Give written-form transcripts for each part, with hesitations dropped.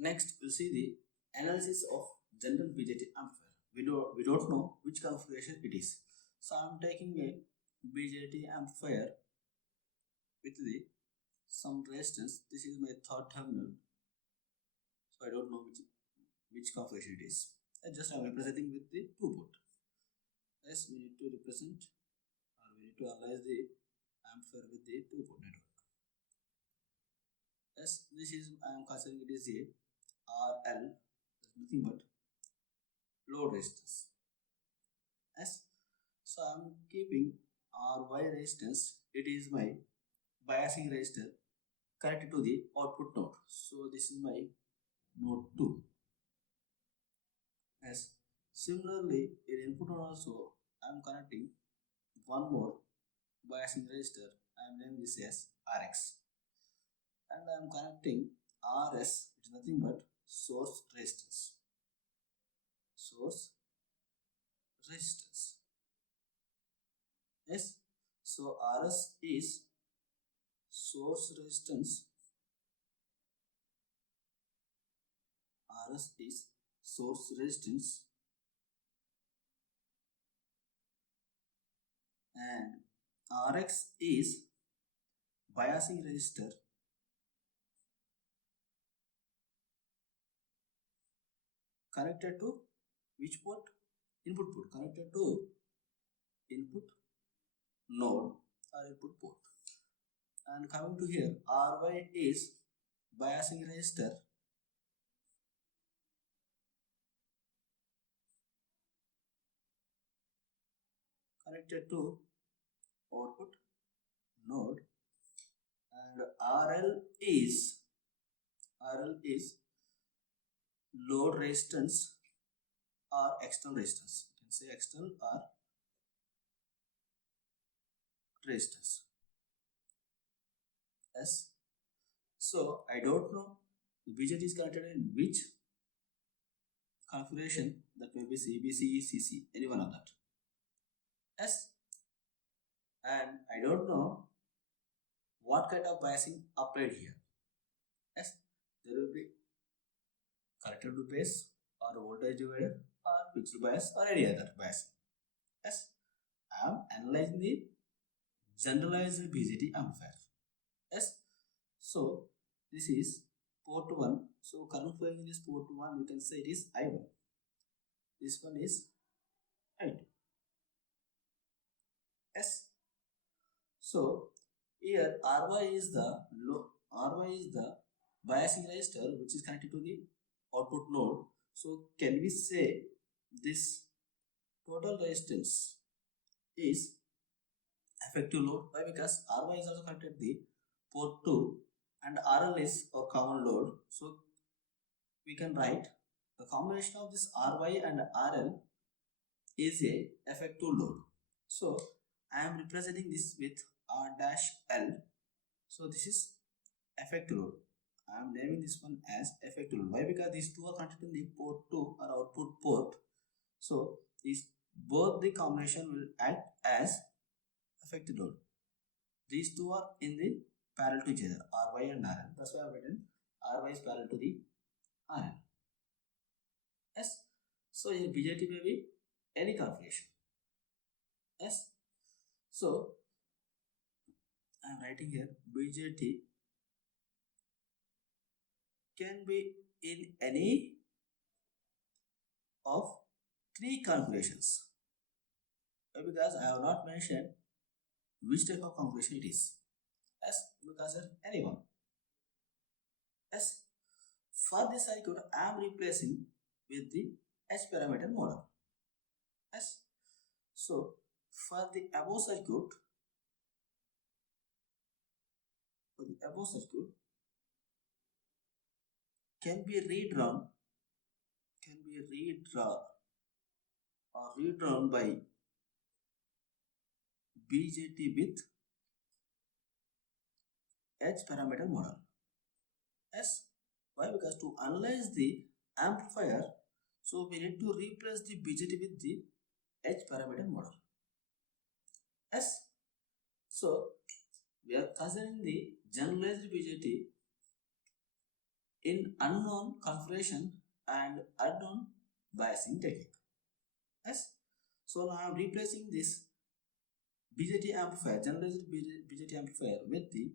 Next, we'll see the analysis of General Bjt amplifier. We don't know which configuration it is. So I'm taking a Bjt amplifier with the some resistance. This is my third terminal. So I don't know which configuration it is. I'm representing with the 2 port. Yes, we need to represent or we need to analyze the amplifier with the 2 port network. Yes, this is I am considering it is a RL, nothing but load resistance. Yes, so I am keeping RY resistance. It is my biasing resistor connected to the output node. So this is my node 2. Yes, similarly in input node also I am connecting one more biasing resistor. I am naming this as RX, and I am connecting RS. It is nothing but source resistance. Source resistance. Yes, so RS is source resistance. RS is source resistance, and RX is biasing resistor connected to which port? Input port, connected to input node or input port. And coming to here, RY is biasing resistor connected to output node, and RL is load resistance or external resistance. You can say external or resistance. Yes. So I don't know the Bjt is connected in which configuration, that may be CB, CE, CC, any one of that. Yes. And I don't know what kind of biasing applied here. Yes. There will be connected to base or voltage divider or fixed bias or any other bias. Yes. I am analyzing the generalized Bjt amplifier. Yes. So this is port 1. So current flowing in this port 1, you can say it is I1. This one is I2. Yes. So here RY is the biasing resistor which is connected to the output node. So can we say this total resistance is effective load? Why? Because RY is also connected to the port 2 and RL is our common load. So we can write the combination of this RY and RL is a effective load. So I am representing this with R dash L. So this is effective load. I am naming this one as effective load. Why? Because these two are connected in the port 2 or output port. So both the combination will act as effective load. These two are in the parallel to each other, RY and RL. That's why I have written RY is parallel to the RL. Yes. So in Bjt may be any configuration. Yes. So I am writing here Bjt can be in any of 3 configurations. Because I have not mentioned which type of configuration it is. Yes, because any one. Yes. For this circuit, I am replacing with the H parameter model. Yes. So for the above circuit, can be redrawn by Bjt with H parameter model. Yes. Why? Because to analyze the amplifier, so we need to replace the Bjt with the H parameter model. Yes. So we are considering the generalized Bjt in unknown configuration and unknown biasing technique. Yes. So now I am replacing this BJT amplifier, generalized BJT amplifier with the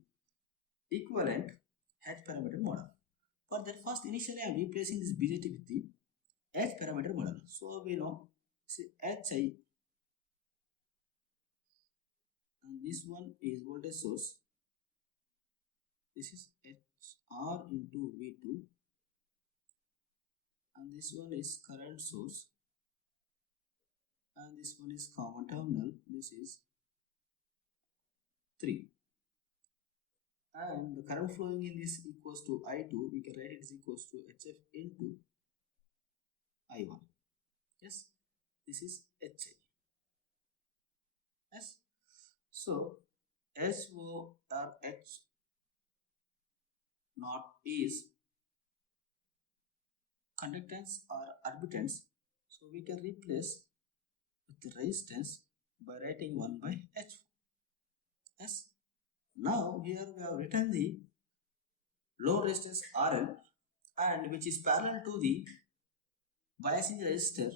equivalent H parameter model. For that, first initially I am replacing this BJT with the H parameter model. So we know HI, and this one is voltage source. This is HR into V2, and this one is current source, and this one is common terminal. This is 3. And the current flowing in this equals to I2. We can write it is equals to HF into I1. Yes, this is HI. Yes. So SO or H naught is conductance or admittance. So we can replace with the resistance by writing 1 by H. Yes. Now here we have written the load resistance RL, and which is parallel to the biasing resistor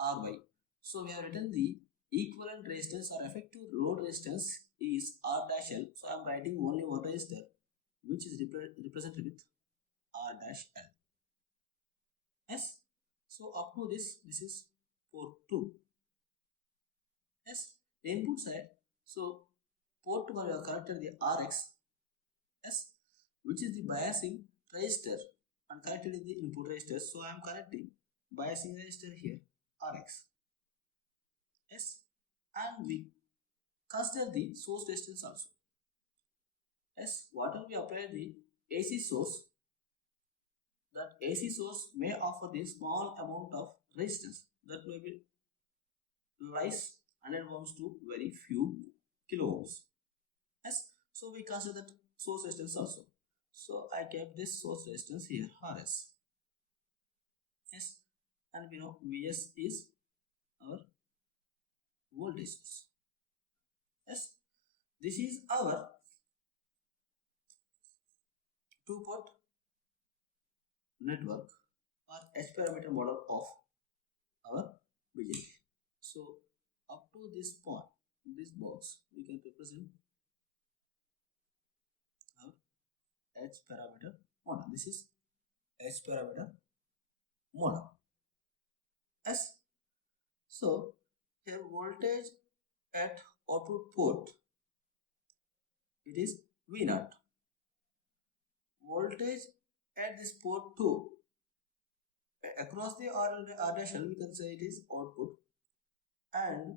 RY. So we have written the equivalent resistance or effective load resistance is R dash L. So I am writing only one resistor which is represented with R dash L. Yes. So up to this is port 2. Yes. The input side. So port 2 we have connected the RX. Yes. Which is the biasing resistor and connected in the input resistor. So I am connecting biasing resistor here, Rx. Yes, and we consider the source resistance also. Yes, whatever we apply the AC source, that AC source may offer the small amount of resistance that may be lies 100 ohms to very few kilo ohms. Yes, so we consider that source resistance also. So I kept this source resistance here, Rs. Yes, and we know Vs is our voltage source. Yes, this is our two-port network or H parameter model of our BJT. So up to this point, this box, we can represent our H parameter model. This is H parameter model. Yes. So here voltage at output port, it is V0. Voltage at this port 2 across the R dash L, we can say it is output, and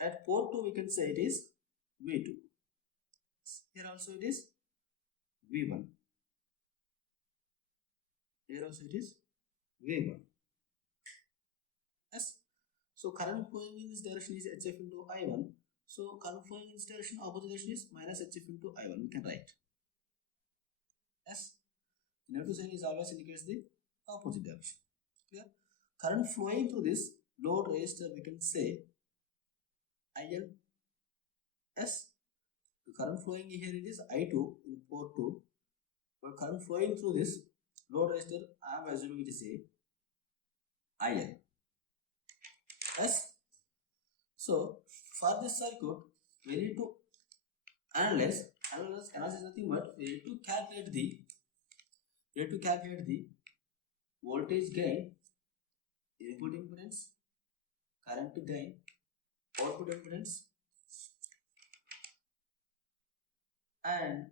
at port 2 we can say it is V2. Here also it is V1. Here also it is V1. Yes. So current flowing in this direction is HF into I1. So current flowing in this direction, opposite direction is minus HF into I1. We can write. Yes. Negative sign is always indicates the opposite direction. Clear? Current flowing through this load resistor, we can say IL. Yes. The current flowing here it is I2 in port 2. But current flowing through this load resistor, I am assuming it is a IL. Yes. So for this circuit, we need to analyze is nothing but we need to calculate the voltage gain, input impedance, current gain, output impedance, and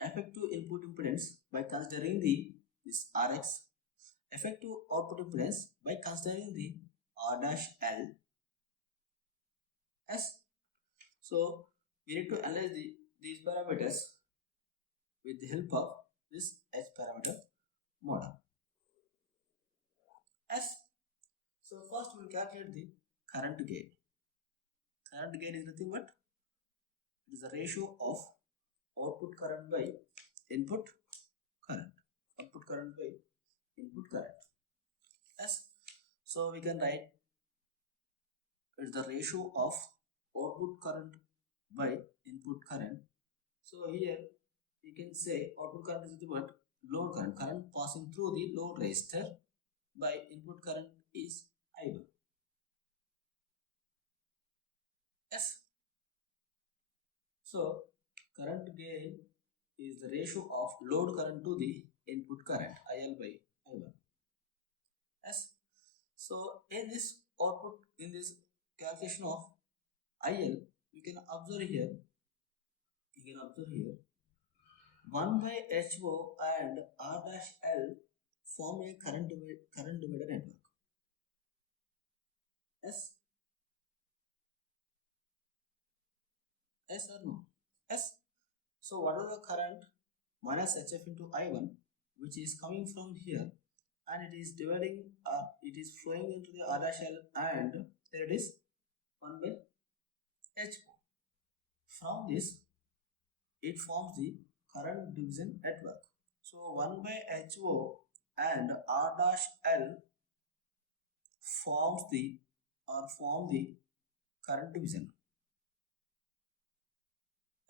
effective input impedance by considering this Rx, effective output impedance by considering the R dash L. S. So we need to analyze these parameters with the help of this H parameter model. S. So first we will calculate the current gain. Current gain is nothing but it is the ratio of output current by input current. Output current by input current. S. So we can write it is the ratio of output current by input current. So here you can say output current is the what? Load current. Current passing through the load resistor by input current is I1. Yes. So current gain is the ratio of load current to the input current IL by I1. Yes. So in this output, in this calculation of IL, you can observe here. 1 by HO and R dash L form a current divider network. Yes. Yes or no? Yes. So what is the current minus HF into I1, which is coming from here, and it is dividing, it is flowing into the R dash L, and there it is 1 by HO. From this, it forms the current division network. So 1 by HO and R dash L form the current division.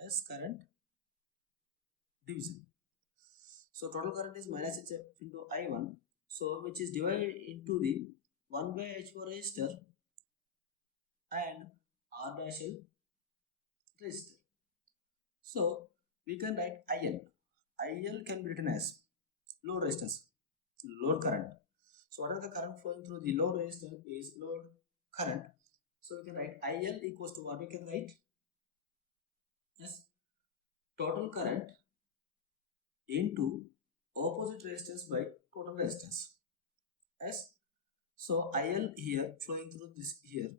As current division. So total current is minus HF into I1, so which is divided into the 1 by H4 resistor and R dash L resistor. So we can write IL. IL can be written as load resistance, load current. So whatever the current flowing through the load resistor is load current. So we can write IL equals to what we can write? Yes, total current into opposite resistance by total resistance. Yes. So IL here flowing through this here,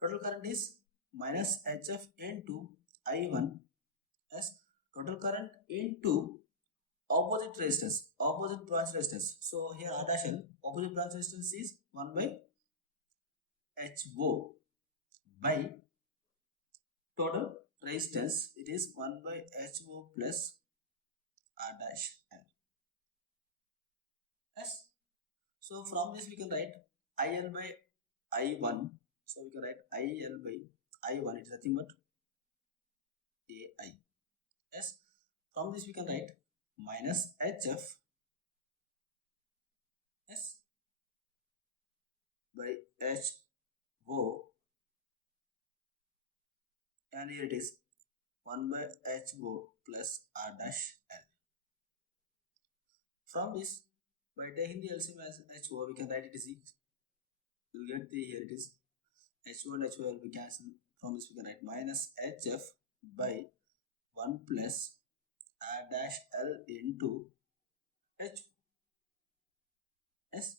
total current is minus HF into I1 as total current into opposite resistance, opposite branch resistance. So here R dash L, opposite branch resistance is 1 by HO by total resistance, it is 1 by HO plus R dash L. Yes. So from this we can write IL by I1. So we can write IL by I1, it is nothing but AI. Yes. From this we can write minus HF, yes, by HO, and here it is 1 by HO plus R dash L. From this, by taking the LCM as HO, we can write it is equal. You will get the, here it is HO and HO will be cancelled. From this we can write minus HF by 1 plus R dash L into HO. Yes.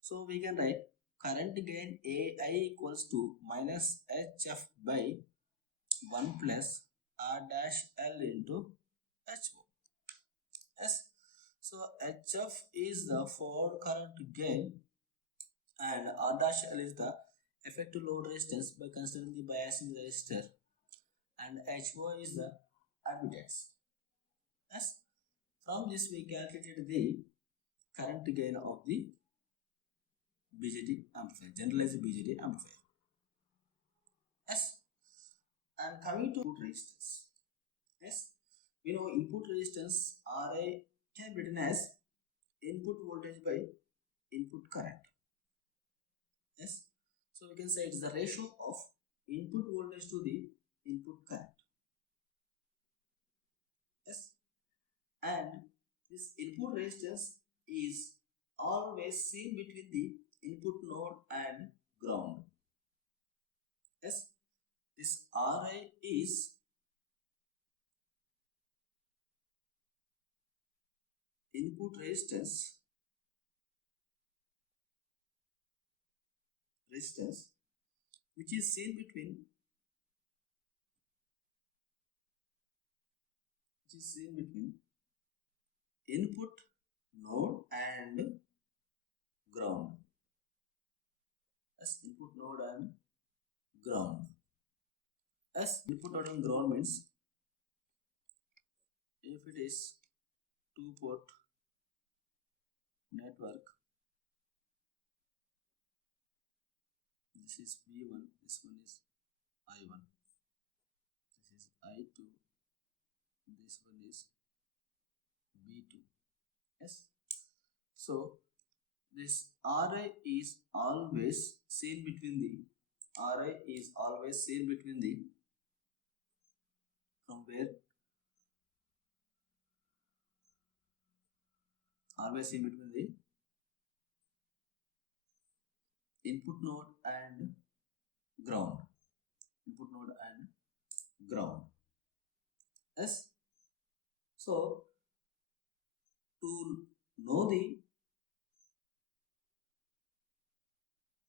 So we can write current gain AI equals to minus HF by 1 plus R dash L into HO. Yes. So HF is the forward current gain and R dash L is the effective load resistance by considering the biasing resistor, and HO is the admittance. Yes. From this we calculated the current gain of the BJT amplifier, generalized BJT amplifier. Yes. And coming to input resistance. Yes. We know input resistance RI can be written as input voltage by input current. Yes. So we can say it is the ratio of input voltage to the input current. Yes. And this input resistance is always seen between the input node and ground. Yes. This Ri is input resistance which is seen between input node and ground. As input node and ground. As input node and ground means if it is two-port network, this is V1, this one is I1, this is I2, this one is V2. Yes. So this Ri is always seen between the from where always seen between the input node and ground. Input node and ground. Yes. So to know the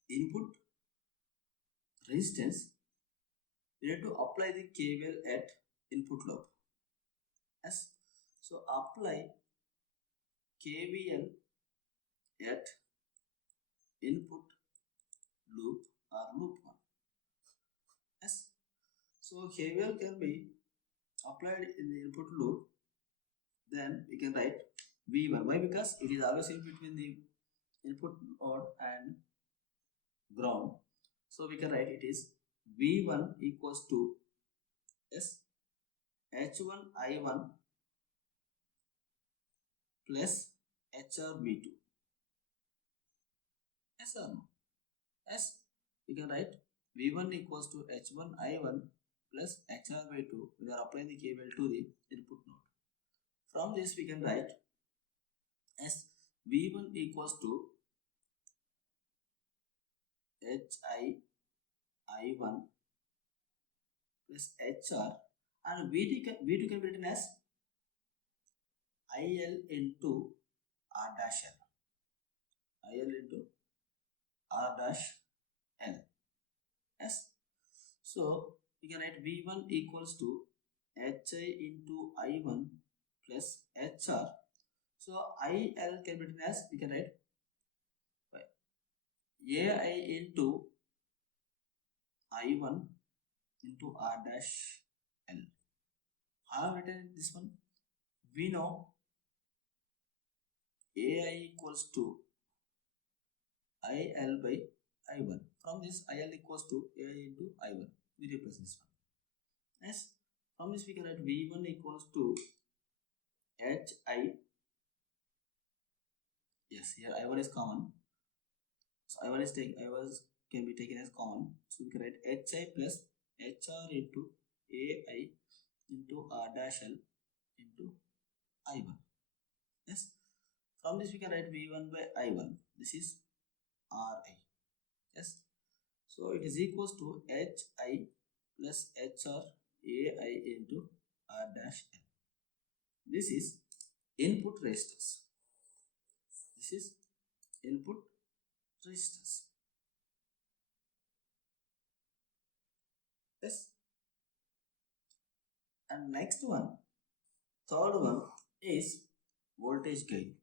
input resistance, we need to apply the KVL at input loop. Yes. So apply KVL at input loop or loop 1. Yes. So KVL can be applied in the input loop. Then we can write V1. Why? Because it is always in between the input node and ground. So we can write it is V1 equals to S H1 I1 plus HR V2. Yes or no? Yes. We can write V1 equals to H1 I1 plus HR V2. We are applying the KVL to the input node. From this we can write as V1 equals to HI I1 plus HR, and V2 can be written as IL into R dash L. IL into R dash L. Yes. So we can write V1 equals to HI into I1 plus HR. So IL can be written as, we can write AI into I1 into R dash L. I have written this one. We know AI equals to IL by I1. From this, IL equals to AI into I1. We replace this one. Yes. From this, we can write V1 equals to HI. Yes, here I1 is common. So I1 can be taken as common. So we can write HI plus HR into AI into R dash L into I1. Yes. From this, we can write V1 by I1. This is Ri. Yes. So it is equals to Hi plus HR AI into R dash L. This is input resistance. This is input resistance. Yes. And next one, third one is voltage gain.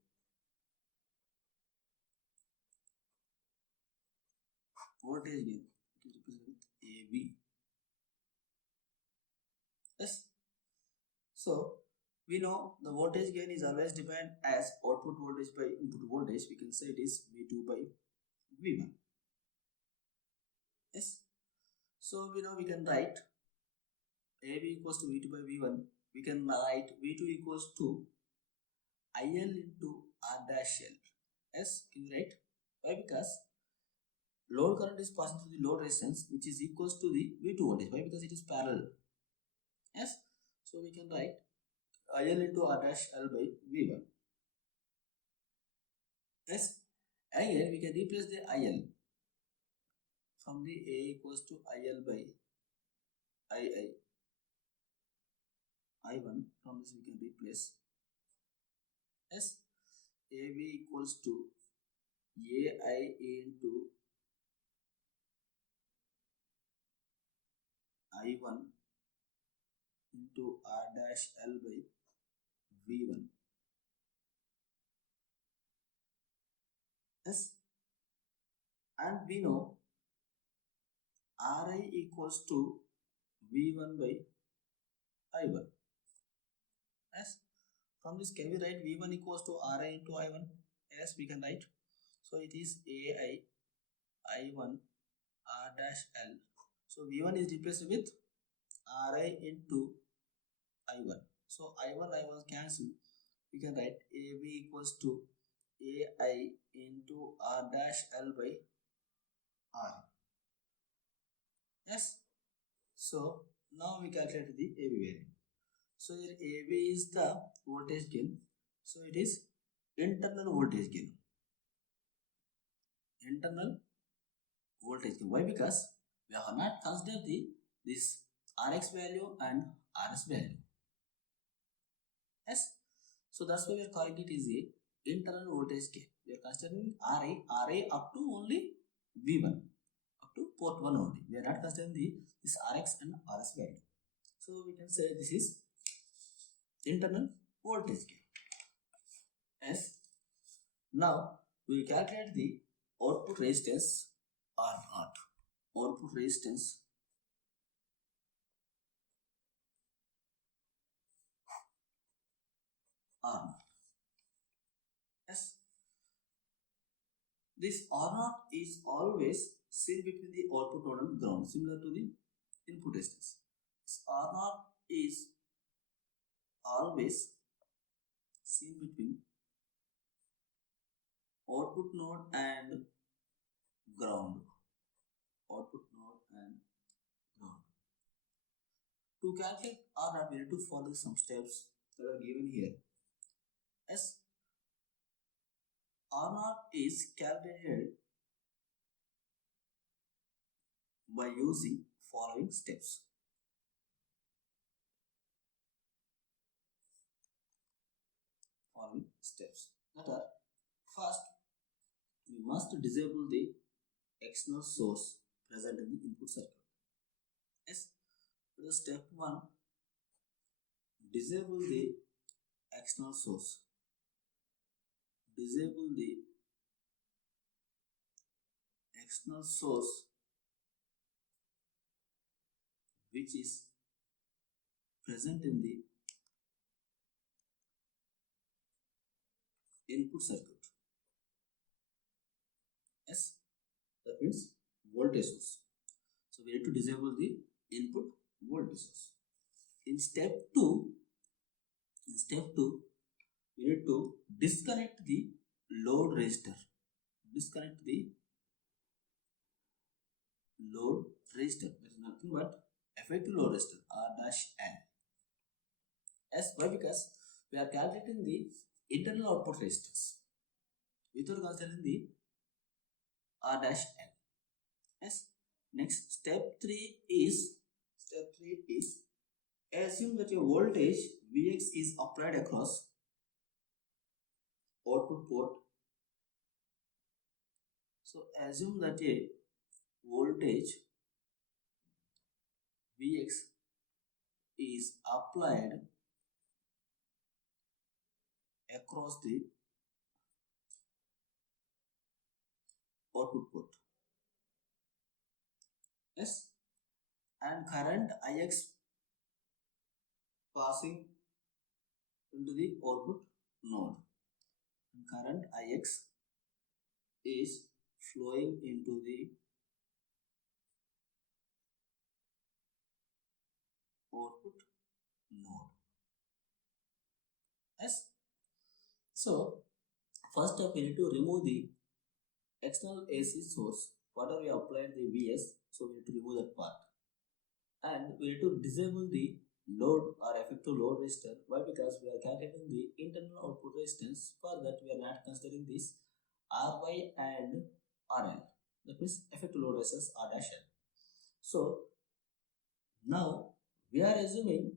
Voltage gain, it is represented with AV. Yes. So we know the voltage gain is always defined as output voltage by input voltage. We can say it is V2 by V1. Yes. So we know we can write AV equals to V2 by V1. We can write V2 equals to IL into R dash L. Yes, can you write? Why? Because load current is passing through the load resistance, which is equals to the V2 voltage. Why? Because it is parallel. Yes. So we can write IL into R dash L by V1. Yes. Again, we can replace the IL from the A equals to IL by II. I1. From this we can replace S. AV equals to AI into I1 into R dash L by V1. Yes. And we know Ri equals to V1 by I1. Yes. From this, can we write V1 equals to Ri into I1? Yes, we can write. So it is AI I1 R dash L. So V1 is replaced with Ri into I1. So I1 cancel. we can write AB equals to AI into R dash L by R. Yes. So now we calculate the AB value. So here AB is the voltage gain. So it is internal voltage gain. Internal voltage gain. Why? Because we have not considered this Rx value and Rs value. Yes. So that's why we are calling it is a internal voltage gain. We are considering RA up to only V1, up to port 1 only. We are not considering this Rx and Rs value. So we can say this is internal voltage gain. Yes. Now we will calculate the output resistance R0. Output resistance R0. Yes. This R0 is always seen between the output node and ground, similar to the input resistance. This R0 is always seen between output node and ground. Output node and ground. To calculate R0, we need to follow some steps that are given here. As R0 is calculated by using following steps. That are, first we must disable the external source present in the input circuit. Yes, so step 1, disable the external source. Disable the external source which is present in the input circuit. Yes, that means voltage source. So we need to disable the input voltage source. In step 2, we need to disconnect the load resistor. Disconnect the load resistor. That is nothing but effective load resistor R dash N. Yes, why? Because we are calculating the internal output resistance without considering the R dash N. Yes. Next, step 3 is assume that your voltage Vx is applied across output port. So assume that a voltage Vx is applied across the output port. Yes, and current Ix passing into the output node. And current Ix is flowing into the output node. Yes. So first step, we need to remove the external AC source. Whatever we applied the Vs, so we need to remove that part. And we need to disable the load or effective load resistor. Why? Because we are calculating the internal output resistance. For that, we are not considering this Ry and Rl. That means effective load resistance R dash L. So now we are assuming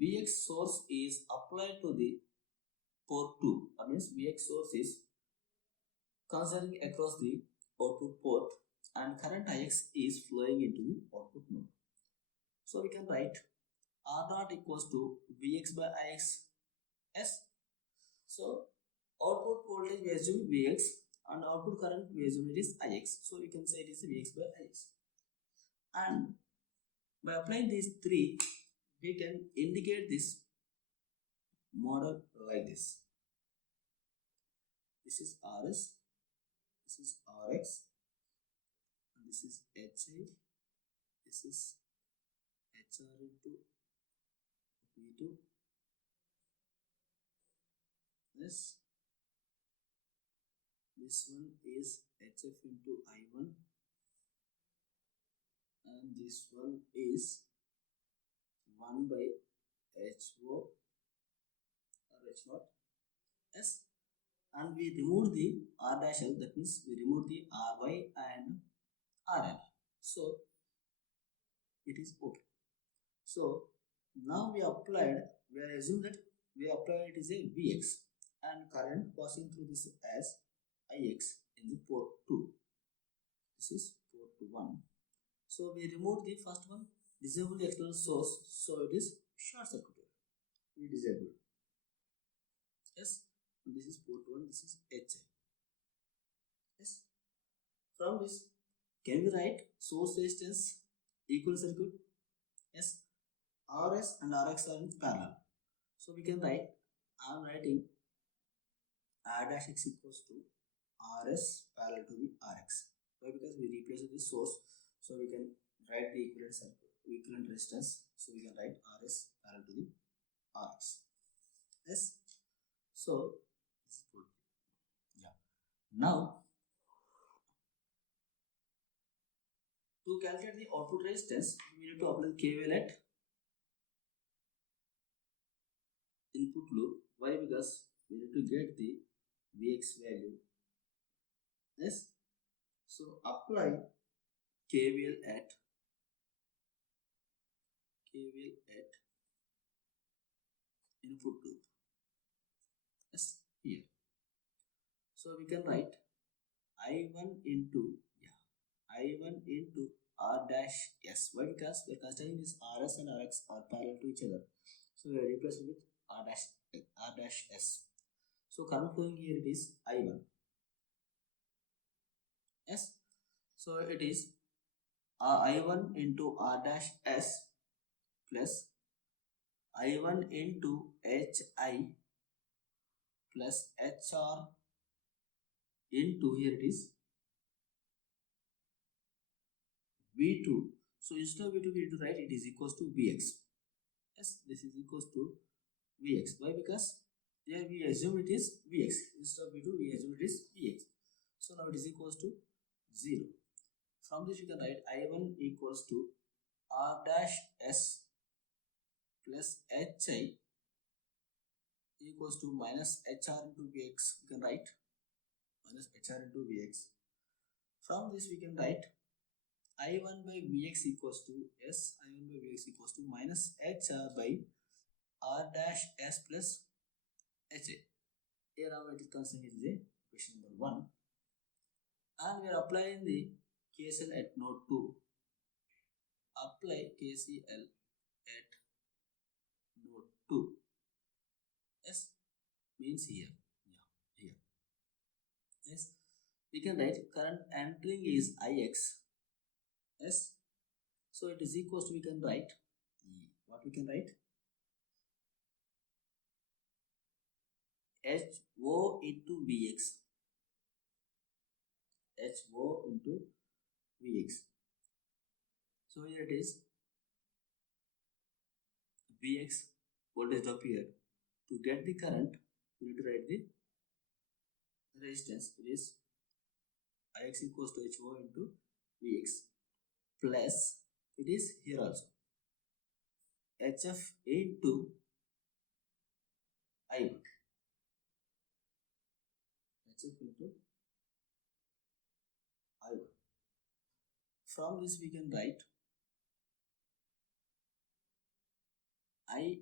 Vx source is applied to the port 2. That means Vx source is concerning across the output port and current Ix is flowing into the output node. So we can write R0 equals to Vx by Ix. Yes. So output voltage we assume Vx and output current we assume it is Ix. So we can say it is Vx by Ix. And by applying these three, we can indicate this model like this. This is Rs, this is Rx, and this is Hi, this is Hr into V2, Yes, this one is HF into I1 and this one is 1 by HO or H0. Yes, and we remove the R dash L, that means we remove the RY and RL. So it is okay. So now we are assuming that we applied it is a Vx and current passing through this as Ix in the port 2. This is port 1. So we remove the first one, disable the external source, so it is short circuited. We disable. Yes, and this is port 1, this is HI. Yes, from this, can we write source resistance equal circuit? Yes, Rs and Rx are in parallel. So we can write, I am writing R dash X equals to Rs parallel to the Rx. Why? Because we replace the source, so we can write the equivalent circuit, equivalent resistance. So we can write Rs parallel to the Rx. Yes. So this is good. Yeah. Now to calculate the output resistance, we need to apply KVL at input loop. Why? Because we need to get the Vx value. Yes. So apply KVL at input loop. Yes, here. So we can write I1 into I1 into R dash S. Why? Because we are considering this Rs and Rx are parallel to each other. So we are replacing with R dash S. So current flowing here it is I1. Yes. So it is I1 into R dash S plus I1 into HI plus HR into here it is V2. So instead of V2 we need to write it is equals to Vx. Yes, this is equals to Vx. Why? Because here we assume it is Vx. Instead of V2 we assume it is Vx. So now it is equals to 0. From this you can write I1 equals to R dash S plus HI equals to minus HR into Vx. You can write minus HR into Vx. From this we can write I1 by Vx equals to I1 by Vx equals to minus HR by R dash S plus HA. Here now it is considered is a question number 1. And we are applying the KCL at node 2. Apply KCL at node 2. Yes, means here. Yeah, here. Yes, we can write current entering is Ix. Yes, so it is equals to we can write what we can write HO into Vx. HO into Vx. So here it is Vx voltage drop here. To get the current, we need to write the resistance. It is Ix equals to HO into Vx plus it is here also HF into I1. HF into I1. From this we can write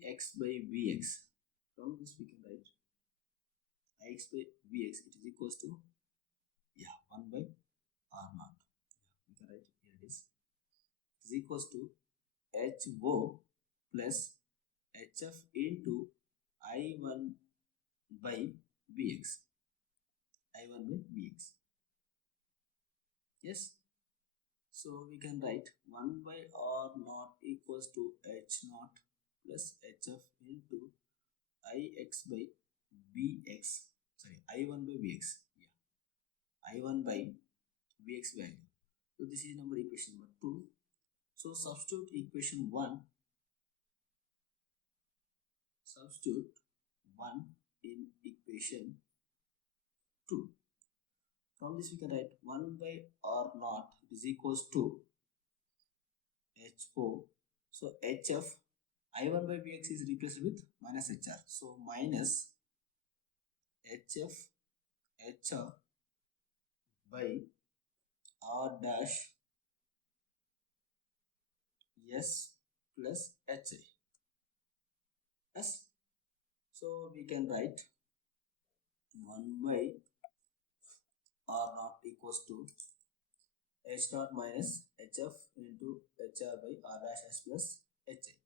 Ix by Vx. From this we can write Ix by Vx. It is equals to 1 by R0. We can write here it is. It is equals to HO plus HF into I1 by Vx. I1 by Vx. Yes. So we can write 1 by R0 equals to H0 plus HF into Ix by Vx. Sorry, I1 by Vx. I1 by Vx value. So this is number equation number 2. So substitute equation 1. Substitute 1 in equation 2. From this we can write 1 by R naught is equals to H4. So HF I1 by Vx is replaced with minus HR. So minus HF HR by R dash S plus HI. Yes. So we can write 1 by R naught equals to H naught minus HF into HR by R dash S plus HI.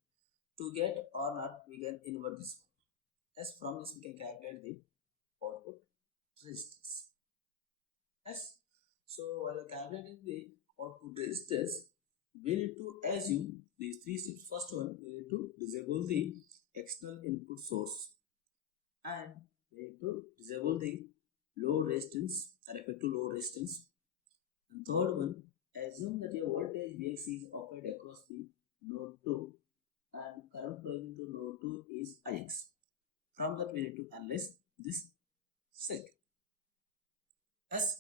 To get R naught, we can invert this one. As from this, we can calculate the output resistance. As so, while calculating the output resistance, we need to assume these three steps. First one, we need to disable the external input source, and we need to disable the load resistance or effective load resistance. And third one, assume that your voltage Vx is applied across the node 2 and current flowing into node 2 is Ix. From that, we need to analyze this circuit. As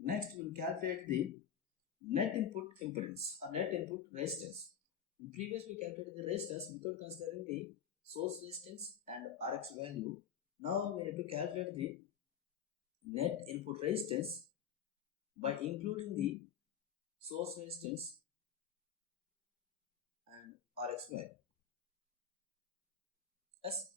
next, we will calculate the net input impedance or net input resistance. In previous, we calculated the resistance without considering the source resistance and Rx value. Now, we need to calculate the net input resistance by including the source resistance and Rx value. Yes.